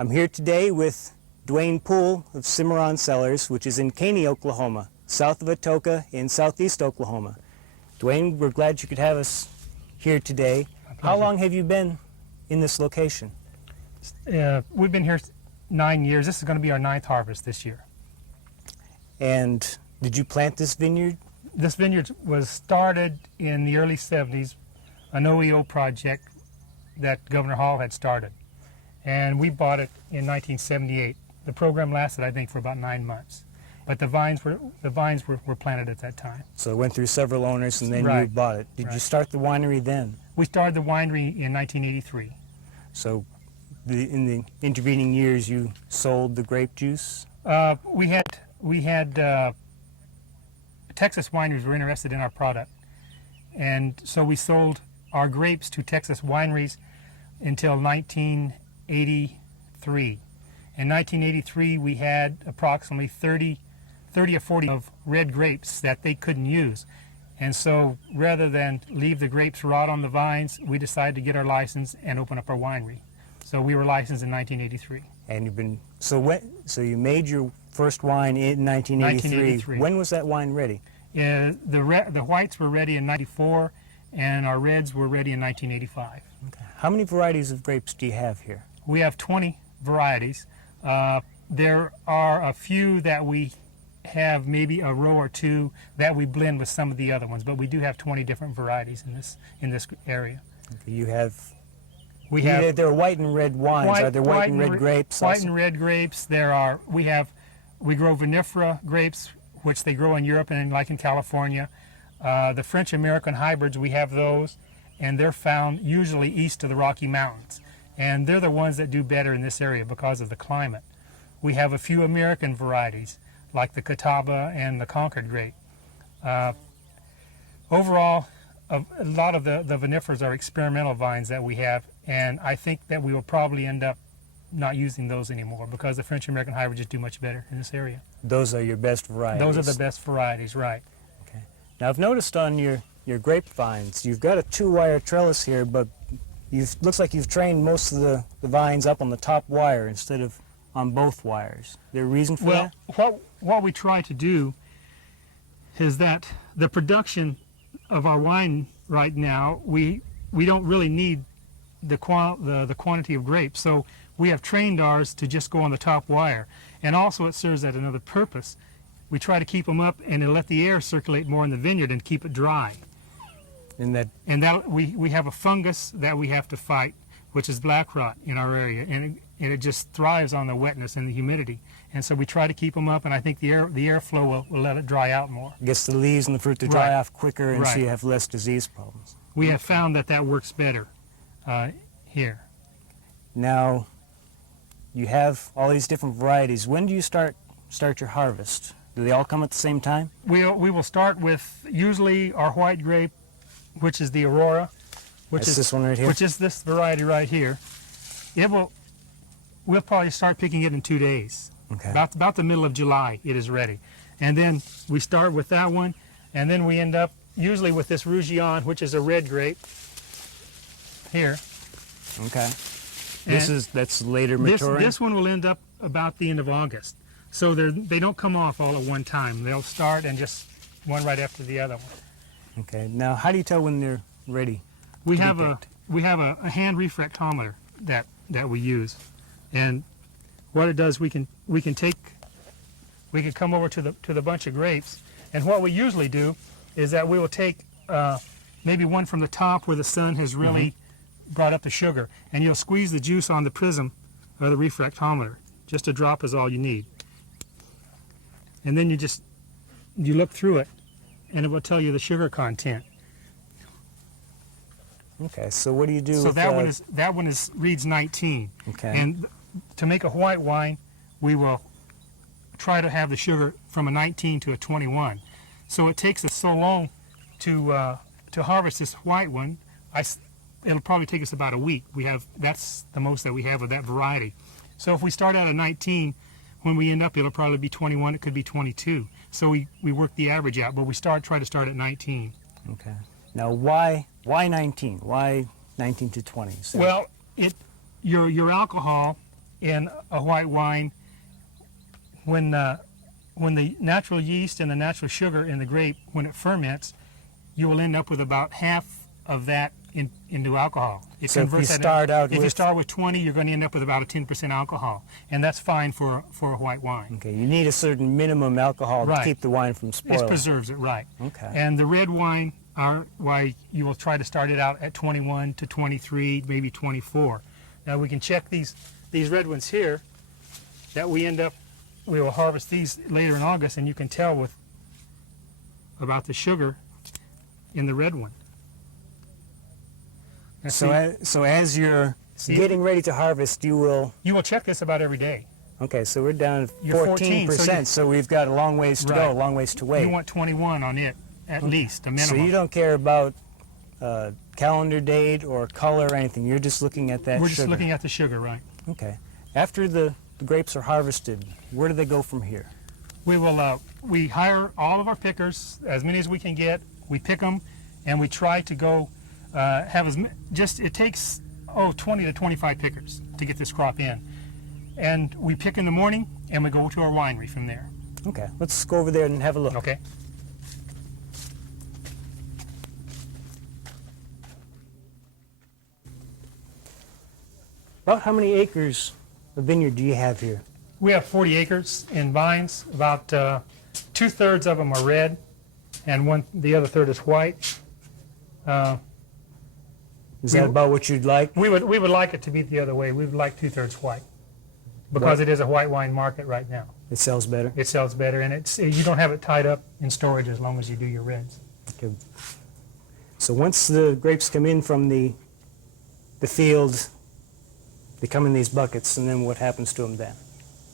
I'm here today with Dwayne Poole of Cimarron Cellars, which is in Caney, Oklahoma, south of Atoka in southeast Oklahoma. Dwayne, we're glad you could have us here today. How long have you been in this location? We've been here 9 years. This is going to be our 9th harvest this year. And did you plant this vineyard? This vineyard was started in the early 70s, an OEO project that Governor Hall had started. And we bought it in 1978. The program lasted, I think, for about 9 months. But the vines were planted at that time. So it went through several owners and then you bought it. Did you start the winery then? We started the winery in 1983. So in the intervening years you sold the grape juice? We had Texas wineries were interested in our product. And so we sold our grapes to Texas wineries until 1983. In 1983, we had approximately 30 or 40 of red grapes that they couldn't use. And so rather than leave the grapes rot on the vines, we decided to get our license and open up our winery. So we were licensed in 1983. And you've been, so you made your first wine in 1983. When was that wine ready? The whites were ready in 94, and our reds were ready in 1985. Okay. How many varieties of grapes do you have here? We have 20 varieties. There are a few that we have, maybe a row or two that we blend with some of the other ones, but we do have 20 different varieties in this area. Okay. There are white and red wines. Are there white and red grapes? White and red grapes. We grow vinifera grapes, which they grow in Europe and like in California. The French American hybrids, we have those, and they're found usually east of the Rocky Mountains. And they're the ones that do better in this area because of the climate. We have a few American varieties, like the Catawba and the Concord grape. Overall, a lot of the vinifers are experimental vines that we have, and I think that we will probably end up not using those anymore because the French American hybrids just do much better in this area. Those are your best varieties? Those are the best varieties, right. Okay. Now I've noticed on your grapevines, you've got a 2-wire trellis here, but looks like you've trained most of the vines up on the top wire instead of on both wires. Is there a reason for that? Well, what we try to do is that the production of our wine right now, we don't really need the quantity of grapes. So we have trained ours to just go on the top wire. And also it serves at another purpose. We try to keep them up and to let the air circulate more in the vineyard and keep it dry. And that we have a fungus that we have to fight, which is black rot in our area, and it just thrives on the wetness and the humidity. And so we try to keep them up, and I think the airflow will let it dry out more. Gets the leaves and the fruit to dry off quicker, and so you have less disease problems. We have found that works better here. Now, you have all these different varieties. When do you start your harvest? Do they all come at the same time? We will start with usually our white grape, which is the Aurora, which is this one right here, which is this variety right here. We'll probably start picking it in 2 days. Okay. About the middle of July, it is ready, and then we start with that one, and then we end up usually with this Rougeon, which is a red grape. Here. Okay. That's later maturing. This one will end up about the end of August, so they don't come off all at one time. They'll start and just one right after the other one. Okay. Now, how do you tell when they're ready? We have a hand refractometer that we use, and what it does, we can come over to the bunch of grapes, and what we usually do is that we will take maybe one from the top where the sun has really brought up the sugar, and you'll squeeze the juice on the prism or the refractometer. Just a drop is all you need, and then you look through it, and it will tell you the sugar content. Okay, so what do you do? So that one reads 19. Okay. And to make a white wine, we will try to have the sugar from a 19 to a 21. So it takes us so long to harvest this white one. It'll probably take us about a week. That's the most that we have of that variety. So if we start out at 19, when we end up, it'll probably be 21. It could be 22. So we work the average out, but we try to start at 19. Okay. Now, why 19? Why 19 to 20? So well, your alcohol in a white wine, when the natural yeast and the natural sugar in the grape, when it ferments, you will end up with about half of that into alcohol. So if you start with 20, you're going to end up with about a 10% alcohol, and that's fine for a white wine. Okay, you need a certain minimum alcohol to keep the wine from spoiling. It preserves it, right. Okay. And the red wine, why you will try to start it out at 21 to 23, maybe 24. Now we can check these red ones here that we will harvest these later in August, and you can tell about the sugar in the red one. So as you're getting ready to harvest, you will check this about every day. Okay, so we're down at You're 14%, so we've got a long ways to go, a long ways to wait. You want 21 on it, at least, a minimum. So you don't care about calendar date or color or anything, you're just looking at that sugar. We're just looking at the sugar, right. Okay. After the grapes are harvested, where do they go from here? We hire all of our pickers, as many as we can get. We pick them, and we try to go it takes 20 to 25 pickers to get this crop in. And we pick in the morning, and we go to our winery from there. Okay, let's go over there and have a look. Okay. About how many acres of vineyard do you have here? We have 40 acres in vines. About 2/3 of them are red, and the other third is white. Is that about what you'd like? We would like it to be the other way. We would like 2/3 white, because it is a white wine market right now. It sells better? It sells better, and you don't have it tied up in storage as long as you do your reds. Okay. So once the grapes come in from the field, they come in these buckets, and then what happens to them then?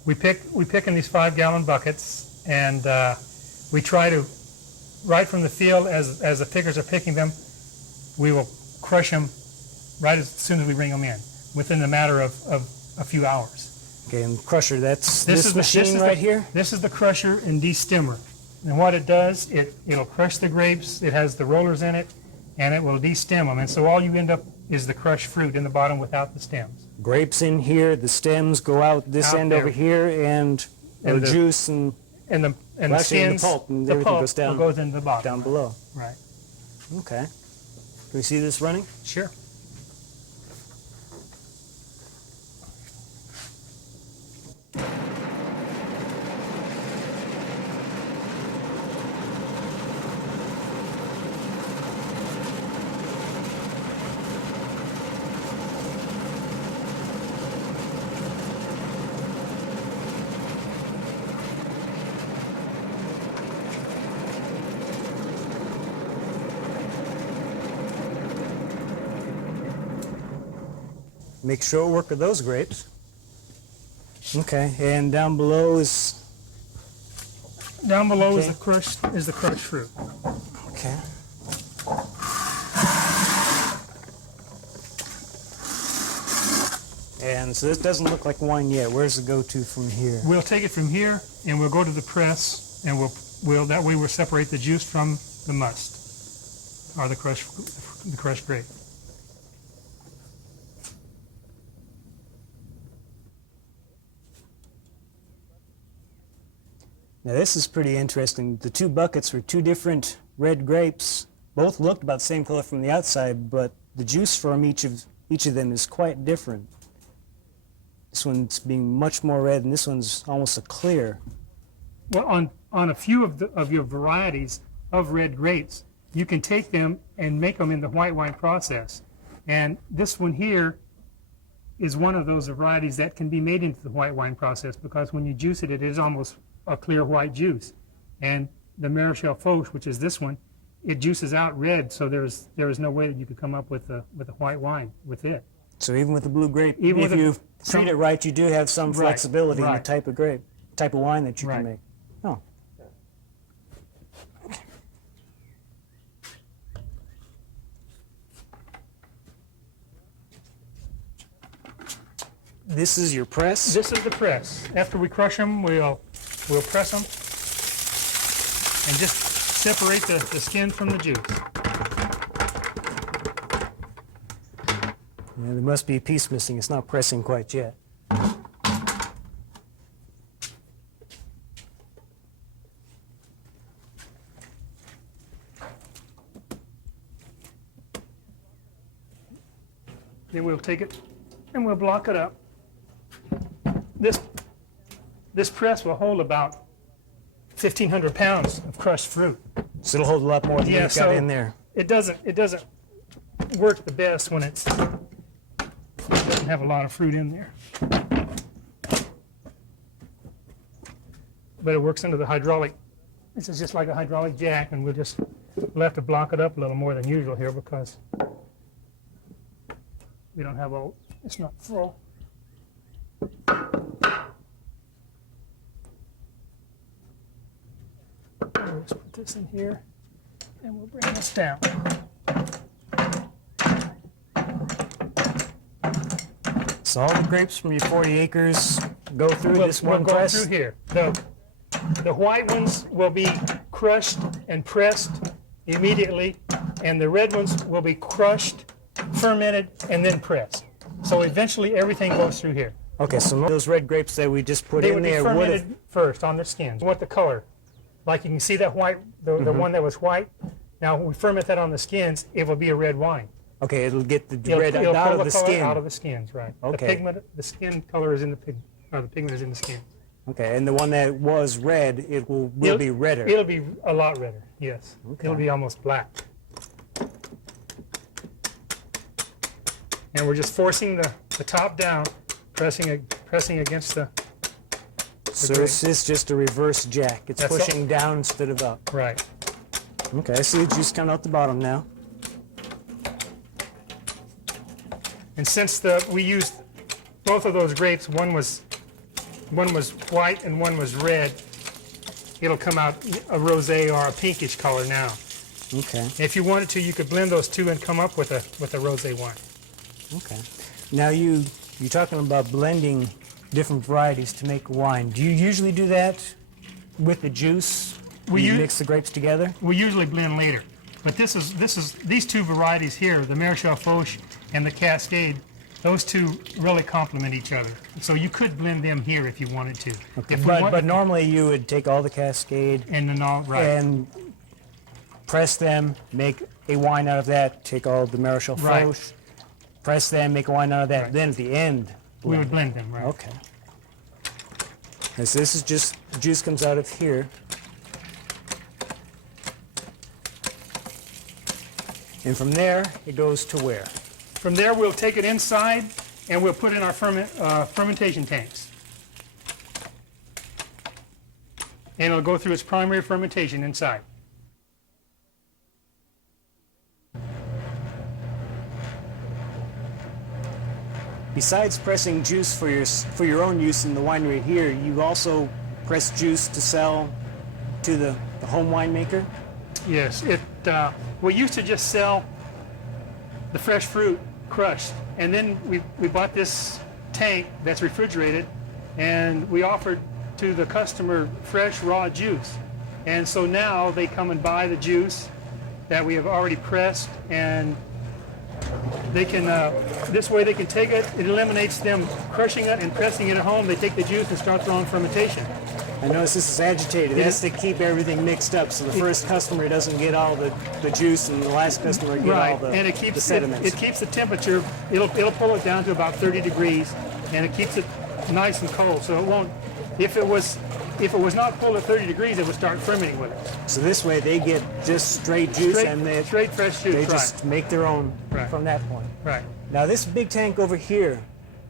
We pick in these 5-gallon buckets, and we try to, right from the field, as the pickers are picking them, we will crush them right as soon as we bring them in, within the matter of a few hours. Okay, and crusher, that's this machine right here? This is the crusher and destemmer. And what it does, it'll crush the grapes, it has the rollers in it, and it will destem them. And so all you end up is the crushed fruit in the bottom without the stems. Grapes in here, the stems go out this end over here, and the juice and the skins, the pulp, and everything goes down, goes into the bottom. Down below. Right. Okay. Can we see this running? Sure. Make short work of those grapes. Okay, and down below is? Down below is the crushed fruit. Okay. And so this doesn't look like wine yet. Where's it go to from here? We'll take it from here, and we'll go to the press, and we'll that way we'll separate the juice from the must, or the crushed grape. Now this is pretty interesting. The two buckets were two different red grapes. Both looked about the same color from the outside, but the juice from each of them is quite different. This one's being much more red, and this one's almost a clear. Well, on a few of your varieties of red grapes, you can take them and make them in the white wine process. And this one here is one of those varieties that can be made into the white wine process, because when you juice it, it is almost a clear white juice. And the Marechal Foch, which is this one, it juices out red, so there is no way that you could come up with a white wine with it. So even with the blue grape, if you treat it right, you do have some flexibility in the type of grape, type of wine that you can make. Oh. This is your press? This is the press. After we crush them, we'll press them and just separate the skin from the juice. Yeah, there must be a piece missing. It's not pressing quite yet. Then we'll take it and we'll block it up. This press will hold about 1,500 pounds of crushed fruit. So it'll hold a lot more than you've got in there. It doesn't work the best when it doesn't have a lot of fruit in there. But it works under the hydraulic. This is just like a hydraulic jack, and we'll have to block it up a little more than usual here because we don't have all, it's not full. We'll just put this in here, and we'll bring this down. So all the grapes from your 40 acres go through this one We'll go press? through here. The white ones will be crushed and pressed immediately, and the red ones will be crushed, fermented, and then pressed. So eventually everything goes through here. Okay, so those red grapes that we just put They in would be there would fermented have... first on their skins. What the color? Like you can see that white, the one that was white. Now when we ferment that on the skins, it will be a red wine. Okay, it'll get the It'll red pull out of the color skin. out of the skins, right? Okay. The skin color is in the the pigment is in the skin. Okay, and the one that was red, it will be redder. It'll be a lot redder, yes. Okay. It'll be almost black. And we're just forcing the top down, pressing against the So grape. this is just a reverse jack. It's That's pushing down instead of up. Right. Okay, I see the juice coming out the bottom now. And since we used both of those grapes, one was white and one was red, it'll come out a rosé or a pinkish color now. Okay, If you wanted to, you could blend those two and come up with a rosé wine. okay. Now you're talking about blending different varieties to make wine. Do you usually do that with the juice? You mix the grapes together? We usually blend later, but these two varieties here, the Maréchal Foch and the Cascade, those two really complement each other. So you could blend them here if you wanted to. Okay. But normally you would take all the Cascade and press them, make a wine out of that, take all the Maréchal Foch, press them, make a wine out of that, then at the end we would blend them, right? Okay. And so this is just, the juice comes out of here. And from there, it goes to where? From there, we'll take it inside and we'll put in our fermentation tanks. And it'll go through its primary fermentation inside. Besides pressing juice for your own use in the winery here, you also press juice to sell to the home winemaker? Yes, we used to just sell the fresh fruit crushed, and then we bought this tank that's refrigerated, and we offered to the customer fresh raw juice. And so now they come and buy the juice that we have already pressed, and they can this way they can take it. It eliminates them crushing it and pressing it at home. They take the juice and start their own fermentation. I notice this is agitated. That's to keep everything mixed up, so the first customer doesn't get all the juice, and the last customer get all the sediments. It keeps the temperature. It'll pull it down to about 30 degrees, and it keeps it nice and cold. So it won't. If it was not pulled at 30 degrees, it would start fermenting with it. So this way they get just straight juice, and straight fresh juice. They just make their own from that point. Right. Now this big tank over here,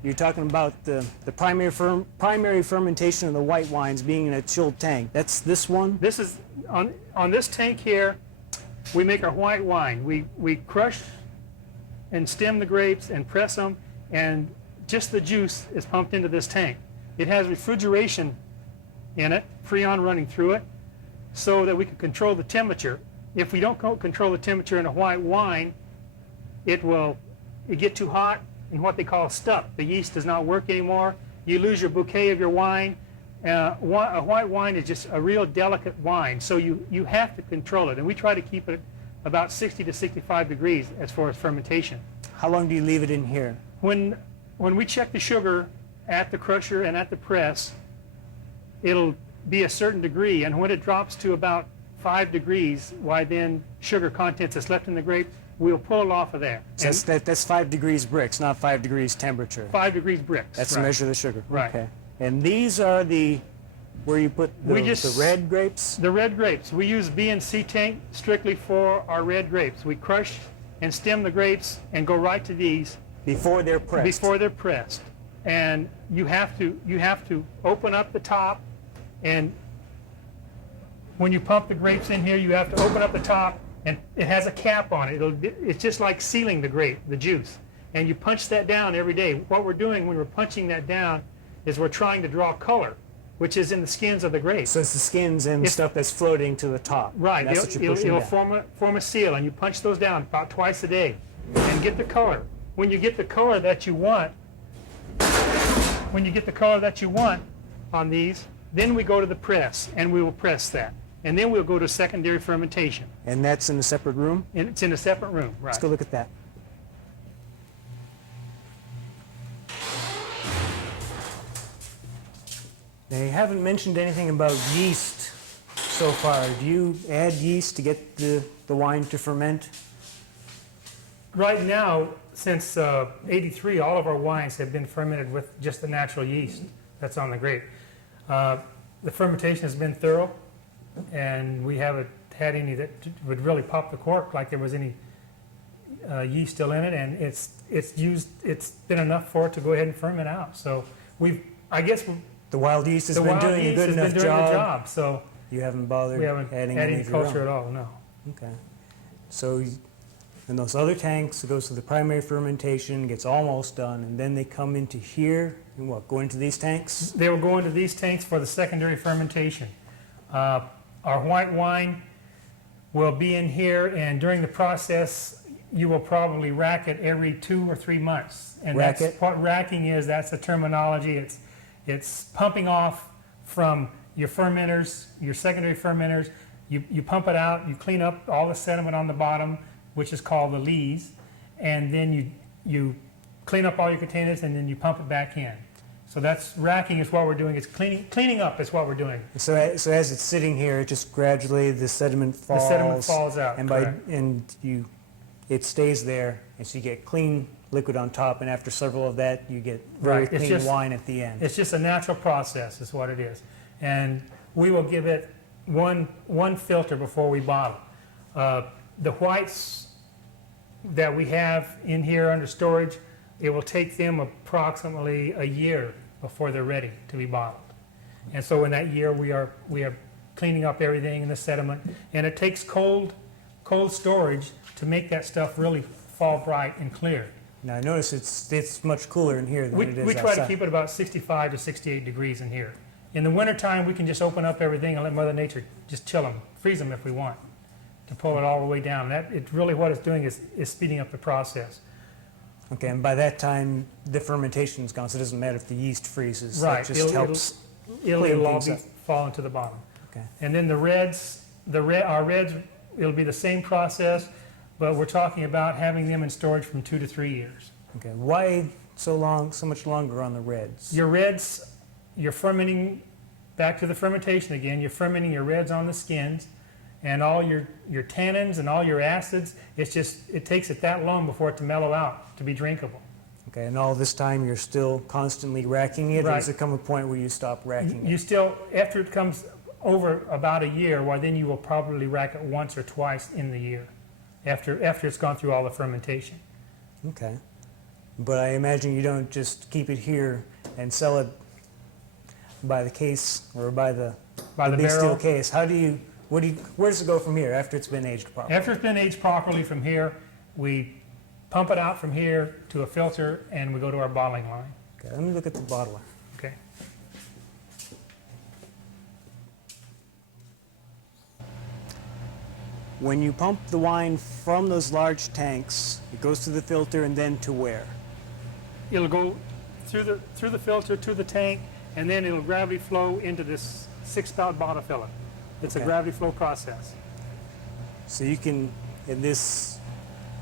you're talking about the primary fermentation of the white wines being in a chilled tank. That's this one? This is on this tank here. We make our white wine. We crush and stem the grapes and press them, and just the juice is pumped into this tank. It has refrigeration in it, Freon running through it, so that we can control the temperature. If we don't control the temperature in a white wine, it get too hot and what they call stuck. The yeast does not work anymore. You lose your bouquet of your wine. A white wine is just a real delicate wine, so you have to control it. And we try to keep it about 60 to 65 degrees as far as fermentation. How long do you leave it in here? When we check the sugar at the crusher and at the press, it'll be a certain degree, and when it drops to about 5 degrees, why then sugar content that's left in the grape we'll pull it off of there. So that's 5 degrees bricks, not 5 degrees temperature. 5 degrees bricks. That's right. the measure of the sugar. Right. Okay. And these are where you put the red grapes? The red grapes. We use B and C tank strictly for our red grapes. We crush and stem the grapes and go right to these. Before they're pressed? Before they're pressed. And you have to open up the top, and when you pump the grapes in here, you have to open up the top, and it has a cap on it. It's just like sealing the grape, the juice. And you punch that down every day. What we're doing when we're punching that down is we're trying to draw color, which is in the skins of the grapes. So it's the skins and stuff that's floating to the top. Right. That's what you're pushing it'll down. form a seal, and you punch those down about twice a day and get the color. When you get the color that you want, on these, then we go to the press, and we will press that. And then we'll go to secondary fermentation. And that's in a separate room? And it's in a separate room, right. Let's go look at that. They haven't mentioned anything about yeast so far. Do you add yeast to get the wine to ferment? Right now, since '83, all of our wines have been fermented with just the natural yeast that's on the grape. The fermentation has been thorough, and we haven't had any that would really pop the cork like there was any yeast still in it, and it's been enough for it to go ahead and ferment out. So The wild yeast has been doing a good enough job. So you haven't bothered we haven't adding added any any of your culture own. at all, no. Okay. So in those other tanks, it goes to the primary fermentation, gets almost done, and then they come into here and go into these tanks? They will go into these tanks for the secondary fermentation. Our white wine will be in here, and during the process, you will probably rack it every 2 or 3 months. And Rack that's it? what racking is. That's the terminology. It's pumping off from your fermenters, your secondary fermenters. You pump it out, you clean up all the sediment on the bottom, which is called the lees, and then you clean up all your containers, and then you pump it back in. So that's racking is what we're doing. It's cleaning up is what we're doing. So as it's sitting here, it just gradually the sediment falls. The sediment falls out, and correct. It stays there, and so you get clean liquid on top, and after several of that, you get very Right. It's clean just- wine at the end. It's just a natural process is what it is. And we will give it one filter before we bottle. The whites that we have in here under storage, it will take them approximately a year before they're ready to be bottled. And so in that year, we are cleaning up everything in the sediment, and it takes cold storage to make that stuff really fall bright and clear. Now I notice it's much cooler in here than it is We try outside. to keep it about 65 to 68 degrees in here. In the wintertime, we can just open up everything and let Mother Nature just chill them, freeze them if we want, to pull it all the way down. It's really what it's doing is speeding up the process. Okay, and by that time, the fermentation's gone, so it doesn't matter if the yeast freezes. Right. That just helps. It'll all things up. fall into the bottom. Okay. And then our reds, it'll be the same process, but we're talking about having them in storage from 2 to 3 years. Okay. Why so much longer on the reds? Your reds, you're fermenting, back to the fermentation again, you're fermenting your reds on the skins, and all your tannins and all your acids, it takes it that long before it to mellow out, to be drinkable. Okay, and all this time you're still constantly racking it, or Right. does it come a point where you stop racking You it? still, after it comes over about a year, well, then you will probably rack it once or twice in the year, after it's gone through all the fermentation. Okay. But I imagine you don't just keep it here and sell it by the case or by the big barrel. steel case. Where does it go from here after it's been aged properly? After it's been aged properly from here, we pump it out from here to a filter, and we go to our bottling line. Okay, let me look at the bottler. Okay. When you pump the wine from those large tanks, it goes to the filter and then to where? It'll go through the filter to the tank, and then it'll gravity flow into this 6-spout bottle filler. It's a Okay. gravity flow process. So you can, and this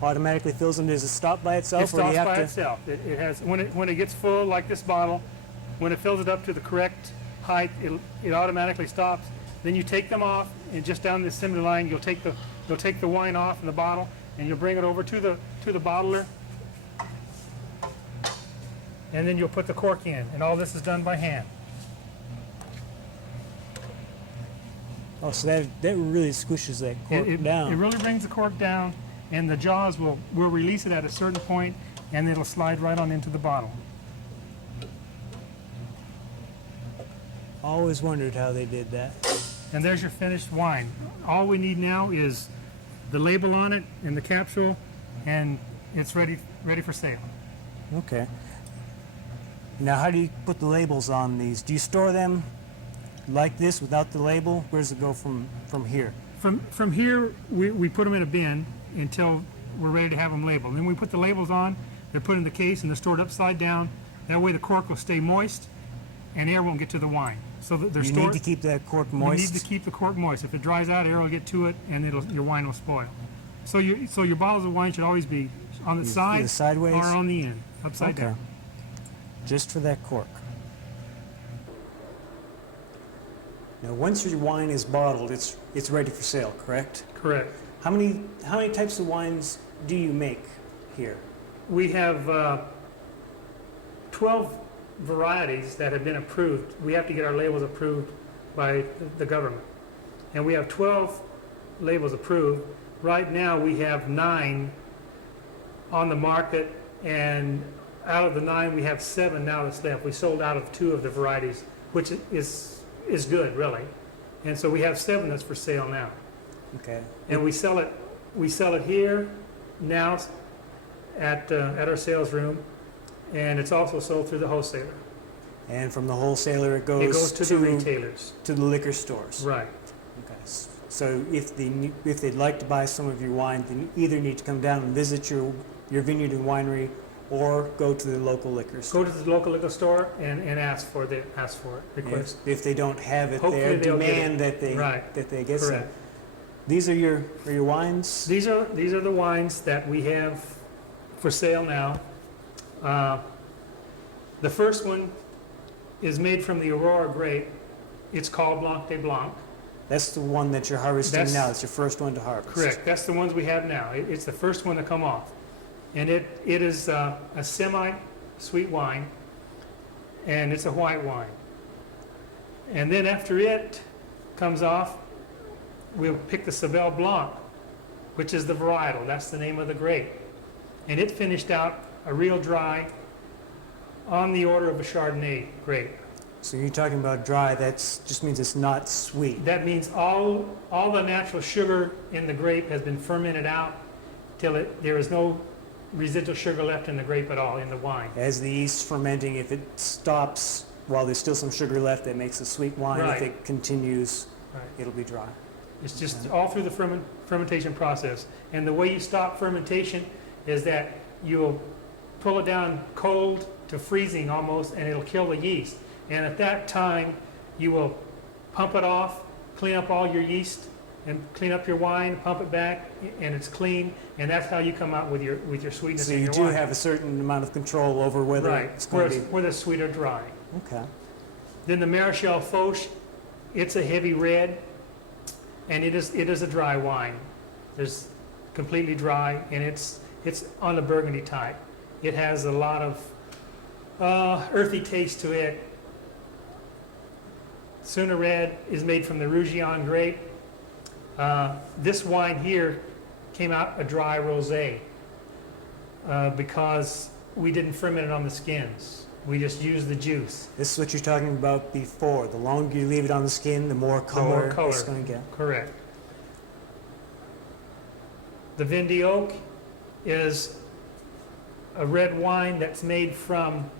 automatically fills them. Does it stop by itself, It or do stops you have by to? itself. It has when it gets full, like this bottle, when it fills it up to the correct height, it automatically stops. Then you take them off, and just down the assembly line, you'll take the wine off in the bottle, and you'll bring it over to the bottler, and then you'll put the cork in, and all this is done by hand. Oh, so that really squishes that cork down. It really brings the cork down, and the jaws will release it at a certain point, and it'll slide right on into the bottle. Always wondered how they did that. And there's your finished wine. All we need now is the label on it and the capsule, and it's ready for sale. Okay. Now, how do you put the labels on these? Do you store them like this without the label? Where does it go from here? From here, we put them in a bin until we're ready to have them labeled. Then we put the labels on, they're put in the case, and they're stored upside down. That way the cork will stay moist, and air won't get to the wine. So that they're You stored. need to keep that cork moist. You need to keep the cork moist. If it dries out, air will get to it, and your wine will spoil. So your bottles of wine should always be on the side either sideways or on the end, upside down. Just for that cork. Now, once your wine is bottled, it's ready for sale, correct? Correct. How many types of wines do you make here? We have 12 varieties that have been approved. We have to get our labels approved by the government. And we have 12 labels approved. Right now we have 9 on the market, and out of the 9 we have 7 now that's left. We sold out of 2 of the varieties, which is good, really. And so we have 7 that's for sale now. Okay. And we sell it here now at our sales room, and it's also sold through the wholesaler. And from the wholesaler, it goes, It goes to the retailers. to the liquor stores. Right. Okay. So if they'd like to buy some of your wine, they either need to come down and visit your vineyard and winery, or go to the local liquor store. Go to the local liquor store and ask for it. Request. If they don't have it Hopefully there, they'll get demand it. that they get some. Correct. These are your wines. These are the wines that we have for sale now. The first one is made from the Aurora grape. It's called Blanc de Blanc. That's the one that you're harvesting now. It's your first one to harvest. Correct. That's the ones we have now. It's the first one to come off. And it is a semi-sweet wine, and it's a white wine. And then after it comes off, we'll pick the Sauvignon Blanc, which is the varietal. That's the name of the grape. And it finished out a real dry, on the order of a Chardonnay grape. So you're talking about dry. That just means it's not sweet. That means all the natural sugar in the grape has been fermented out till there is no residual sugar left in the grape at all, in the wine. As the yeast fermenting, if it stops while there's still some sugar left, that makes a sweet wine. Right. If it continues, Right. it'll be dry. It's just all through the fermentation process. And the way you stop fermentation is that you'll pull it down cold to freezing almost, and it'll kill the yeast. And at that time, you will pump it off, clean up all your yeast, and clean up your wine, pump it back, and it's clean. And that's how you come out with your sweetness So in you your do wine. have a certain amount of control over whether Right, it's going to be. whether it's sweet or dry. Okay. Then the Marechal Foch, it's a heavy red, and it is a dry wine. It's completely dry, and it's on the Burgundy type. It has a lot of earthy taste to it. Suna Red is made from the Roussillon grape. This wine here came out a dry rosé because we didn't ferment it on the skins. We just used the juice. This is what you're talking about before. The longer you leave it on the skin, the more color, it's going to get. Correct. The Vin d'Oc is a red wine that's made from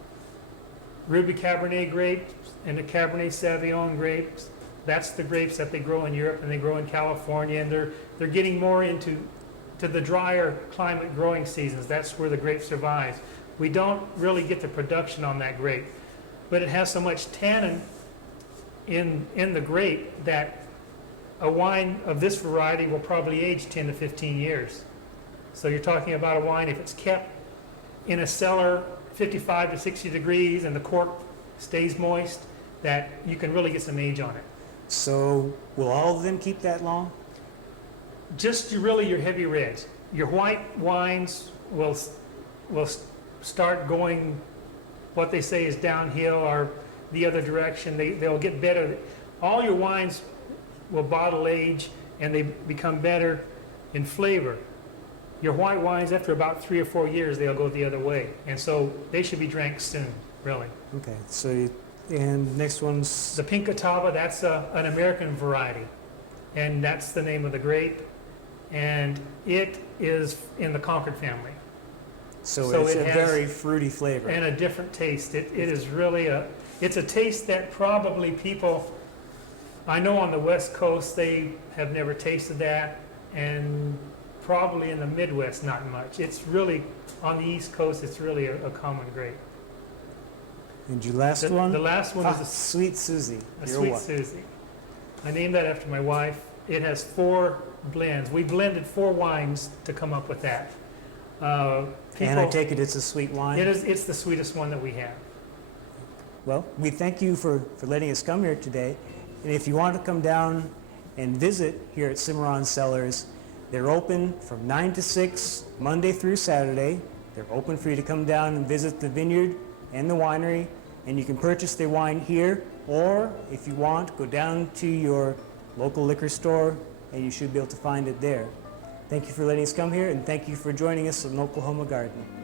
Ruby Cabernet grapes and the Cabernet Sauvignon grapes. That's the grapes that they grow in Europe and they grow in California, and they're getting more into the drier climate growing seasons. That's where the grape survives. We don't really get the production on that grape, but it has so much tannin in the grape that a wine of this variety will probably age 10 to 15 years. So you're talking about a wine, if it's kept in a cellar 55 to 60 degrees and the cork stays moist, that you can really get some age on it. So will all of them keep that long? Just really your heavy reds. your white wines will start going, what they say is downhill or the other direction. They'll get better. All your wines will bottle age and they become better in flavor. Your white wines, after about 3 or 4 years, they'll go the other way. And so they should be drank soon, really. Okay, so and next one's The Pink Catawba, that's an American variety. And that's the name of the grape. And it is in the Concord family. so so it's it a has- very fruity flavor. And a different taste. It is really it's a taste that probably people, I know on the West Coast, they have never tasted that. And probably in the Midwest, not much. It's really, on the East Coast, it's really a common grape. And your last The one? last one is a Sweet Susie. Your Sweet what? Susie. I named that after my wife. It has 4 blends. We blended 4 wines to come up with that. And I take it it's a sweet wine? It's the sweetest one that we have. Well, we thank you for letting us come here today. And if you want to come down and visit here at Cimarron Cellars, they're open from 9 to 6, Monday through Saturday. They're open for you to come down and visit the vineyard and the winery, and you can purchase their wine here, or if you want, go down to your local liquor store, and you should be able to find it there. Thank you for letting us come here, and thank you for joining us on Oklahoma Garden.